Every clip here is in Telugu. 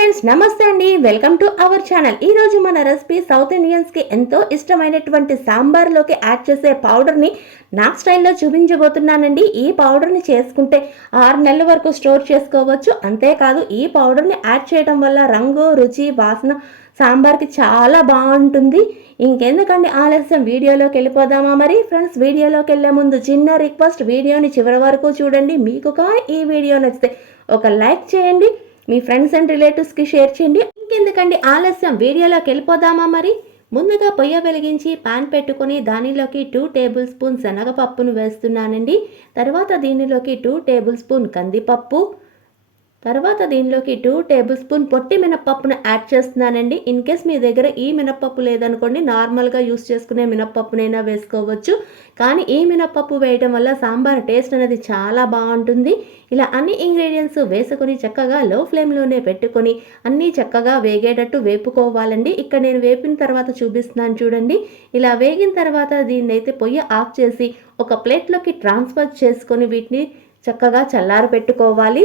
ఫ్రెండ్స్ నమస్తే అండి. వెల్కమ్ టు అవర్ ఛానల్ ఈ రోజు మన రెసిపీ సౌత్ ఇండియన్స్కి ఎంతో ఇష్టమైనటువంటి సాంబార్లోకి యాడ్ చేసే పౌడర్ని నా స్టైల్లో చూపించబోతున్నానండి. ఈ పౌడర్ని చేసుకుంటే ఆరు నెలల వరకు స్టోర్ చేసుకోవచ్చు. అంతేకాదు ఈ పౌడర్ని యాడ్ చేయడం వల్ల రంగు రుచి వాసన సాంబార్కి చాలా బాగుంటుంది. ఇంకెందుకండి ఆలస్యం? వీడియోలోకి వెళ్ళిపోదామా మరి? ఫ్రెండ్స్ వీడియోలోకి వెళ్ళే ముందు చిన్న రిక్వెస్ట్ వీడియోని చివరి వరకు చూడండి. మీకు కానీ ఈ వీడియో నచ్చితే ఒక లైక్ చేయండి. మీ ఫ్రెండ్స్ అండ్ రిలేటివ్స్కి షేర్ చేయండి. ఇంకెందుకండి ఆలస్యం? వీడియోలోకి వెళ్ళిపోదామా మరి? ముందుగా పొయ్య వెలిగించి పాన్ పెట్టుకొని దానిలోకి టూ టేబుల్ స్పూన్ శనగపప్పును వేస్తున్నానండి. తర్వాత దీనిలోకి టూ టేబుల్ స్పూన్ కందిపప్పు తర్వాత దీనిలోకి టూ టేబుల్ స్పూన్ పొట్టి మినప్పప్పును యాడ్ చేస్తున్నానండి. ఇన్ కేస్ మీ దగ్గర ఈ మినప్పప్పు లేదనుకోండి నార్మల్గా యూస్ చేసుకునే మినప్పప్పునైనా వేసుకోవచ్చు. కానీ ఈ మినప్పప్పు వేయడం వల్ల సాంబార్ టేస్ట్ అనేది చాలా బాగుంటుంది. ఇలా అన్ని ఇంగ్రీడియంట్స్ వేసుకొని చక్కగా లో ఫ్లేమ్లోనే పెట్టుకొని అన్నీ చక్కగా వేగేటట్టు వేపుకోవాలండి. ఇక్కడ నేను వేపిన తర్వాత చూపిస్తున్నాను చూడండి. ఇలా వేగిన తర్వాత దీన్ని అయితే పొయ్యి ఆఫ్ చేసి ఒక ప్లేట్లోకి ట్రాన్స్ఫర్ చేసుకొని వీటిని చక్కగా చల్లారు పెట్టుకోవాలి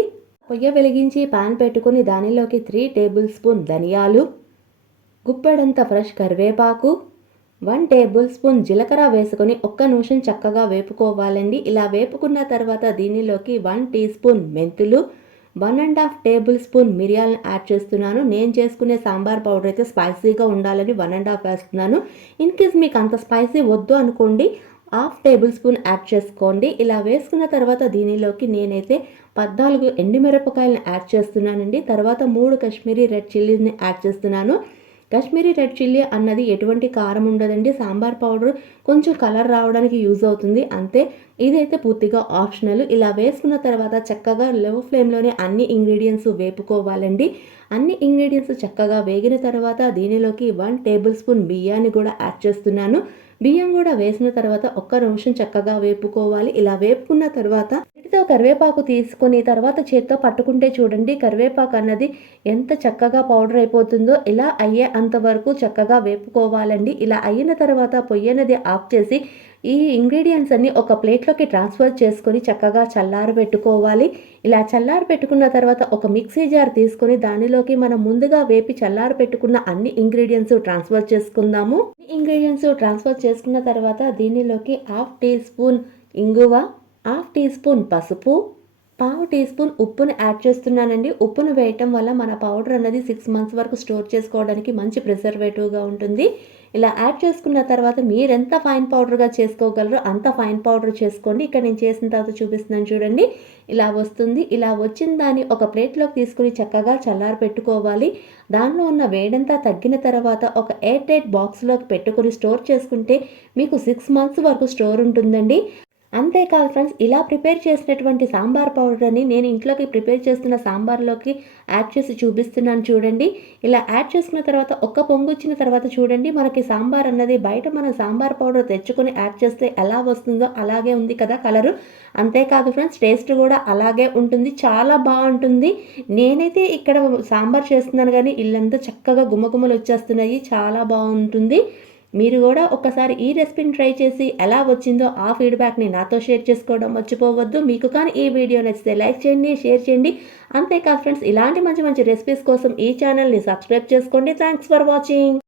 పొయ్య వెలిగించి పాన్ పెట్టుకుని దానిలోకి త్రీ టేబుల్ స్పూన్ ధనియాలు గుప్పెడంత ఫ్రెష్ కరివేపాకు వన్ టేబుల్ స్పూన్ జీలకర్ర వేసుకొని ఒక్క నిమిషం చక్కగా వేపుకోవాలండి. ఇలా వేపుకున్న తర్వాత దీనిలోకి వన్ టీ స్పూన్ మెంతులు one and half tablespoon మిరియాలను యాడ్ చేస్తున్నాను. నేను చేసుకునే సాంబార్ పౌడర్ అయితే స్పైసీగా ఉండాలని వన్ అండ్ హాఫ్ వేస్తున్నాను. ఇన్ కేస్ మీకు అంత స్పైసీ వద్దు అనుకోండి హాఫ్ టేబుల్ స్పూన్ యాడ్ చేసుకోండి. ఇలా వేసుకున్న తర్వాత దీనిలోకి నేనైతే పద్నాలుగు ఎండుమిరపకాయలను యాడ్ చేస్తున్నానండి. తర్వాత మూడు కాశ్మీరీ రెడ్ చిల్లీని యాడ్ చేస్తున్నాను. కాశ్మీరీ రెడ్ చిల్లీ అన్నది ఎటువంటి కారం ఉండదండి. సాంబార్ పౌడర్ కొంచెం కలర్ రావడానికి యూజ్ అవుతుంది. అంతే ఇదైతే పూర్తిగా ఆప్షనల్. ఇలా వేసుకున్న తర్వాత చక్కగా లో ఫ్లేమ్లోనే అన్ని ఇంగ్రీడియంట్స్ వేపుకోవాలండి. అన్ని ఇంగ్రీడియంట్స్ చక్కగా వేగిన తర్వాత దీనిలోకి వన్ టేబుల్ స్పూన్ బియ్యాన్ని కూడా యాడ్ చేస్తున్నాను. బియ్యం కూడా వేసిన తర్వాత ఒక్క నిమిషం చక్కగా వేపుకోవాలి. ఇలా వేపుకున్న తర్వాత వీటితో కరివేపాకు తీసుకొని తర్వాత చేత్తో పట్టుకుంటే చూడండి కరివేపాకు అన్నది ఎంత చక్కగా పౌడర్ అయిపోతుందో ఇలా అయ్యే అంతవరకు చక్కగా వేపుకోవాలండి. ఇలా అయిన తర్వాత పొయ్యి అనేది ఆఫ్ చేసి ఈ ఇంగ్రీడియంట్స్ అన్ని ఒక ప్లేట్లోకి ట్రాన్స్ఫర్ చేసుకొని చక్కగా చల్లారి పెట్టుకోవాలి. ఇలా చల్లారి పెట్టుకున్న తర్వాత ఒక మిక్సీ జార్ తీసుకొని దానిలోకి మనం ముందుగా వేపి చల్లారి పెట్టుకున్న అన్ని ఇంగ్రీడియంట్స్ ట్రాన్స్ఫర్ చేసుకుందాము. ఇంగ్రీడియంట్స్ ట్రాన్స్ఫర్ చేసుకున్న తర్వాత దీనిలోకి హాఫ్ టీ స్పూన్ ఇంగువ హాఫ్ టీ స్పూన్ పసుపు పావు టీ స్పూన్ ఉప్పును యాడ్ చేస్తున్నానండి. ఉప్పును వేయటం వల్ల మన పౌడర్ అనేది సిక్స్ మంత్స్ వరకు స్టోర్ చేసుకోవడానికి మంచి ప్రిజర్వేటివ్గా ఉంటుంది. ఇలా యాడ్ చేసుకున్న తర్వాత మీరు ఎంత ఫైన్ పౌడర్గా చేసుకోగలరో అంత ఫైన్ పౌడర్ చేసుకోండి. ఇక్కడ నేను చేసిన తర్వాత చూపిస్తున్నాను చూడండి. ఇలా వస్తుంది. ఇలా వచ్చిన దాన్ని ఒక ప్లేట్లోకి తీసుకుని చక్కగా చల్లారి పెట్టుకోవాలి. దానిలో ఉన్న వేడంతా తగ్గిన తర్వాత ఒక ఎయిర్ టైట్ బాక్స్లోకి పెట్టుకొని స్టోర్ చేసుకుంటే మీకు సిక్స్ మంత్స్ వరకు స్టోర్ ఉంటుందండి. అంతేకాదు ఫ్రెండ్స్ ఇలా ప్రిపేర్ చేసినటువంటి సాంబార్ పౌడర్ని నేను ఇంట్లోకి ప్రిపేర్ చేస్తున్న సాంబార్లోకి యాడ్ చేసి చూపిస్తున్నాను చూడండి. ఇలా యాడ్ చేసుకున్న తర్వాత ఒక్క పొంగు వచ్చిన తర్వాత చూడండి మనకి సాంబార్ అన్నది బయట మనం సాంబార్ పౌడర్ తెచ్చుకొని యాడ్ చేస్తే ఎలా వస్తుందో అలాగే ఉంది కదా కలరు అంతేకాదు ఫ్రెండ్స్ టేస్ట్ కూడా అలాగే ఉంటుంది చాలా బాగుంటుంది. నేనైతే ఇక్కడ సాంబార్ చేస్తున్నాను కానీ ఇల్లంతా చక్కగా గుమ్మగుమ్మలు వచ్చేస్తున్నాయి చాలా బాగుంటుంది. మీరు కూడా ఒకసారి ఈ రెసిపీని ట్రై చేసి ఎలా వచ్చిందో ఆ ఫీడ్బ్యాక్ని నాతో షేర్ చేసుకోవడం మర్చిపోవద్దు. మీకు కానీ ఈ వీడియో నచ్చితే లైక్ చేయండి షేర్ చేయండి. అంతేకాదు ఫ్రెండ్స్ ఇలాంటి మంచి మంచి రెసిపీస్ కోసం ఈ ఛానల్ని సబ్స్క్రైబ్ చేసుకోండి. Thanks for watching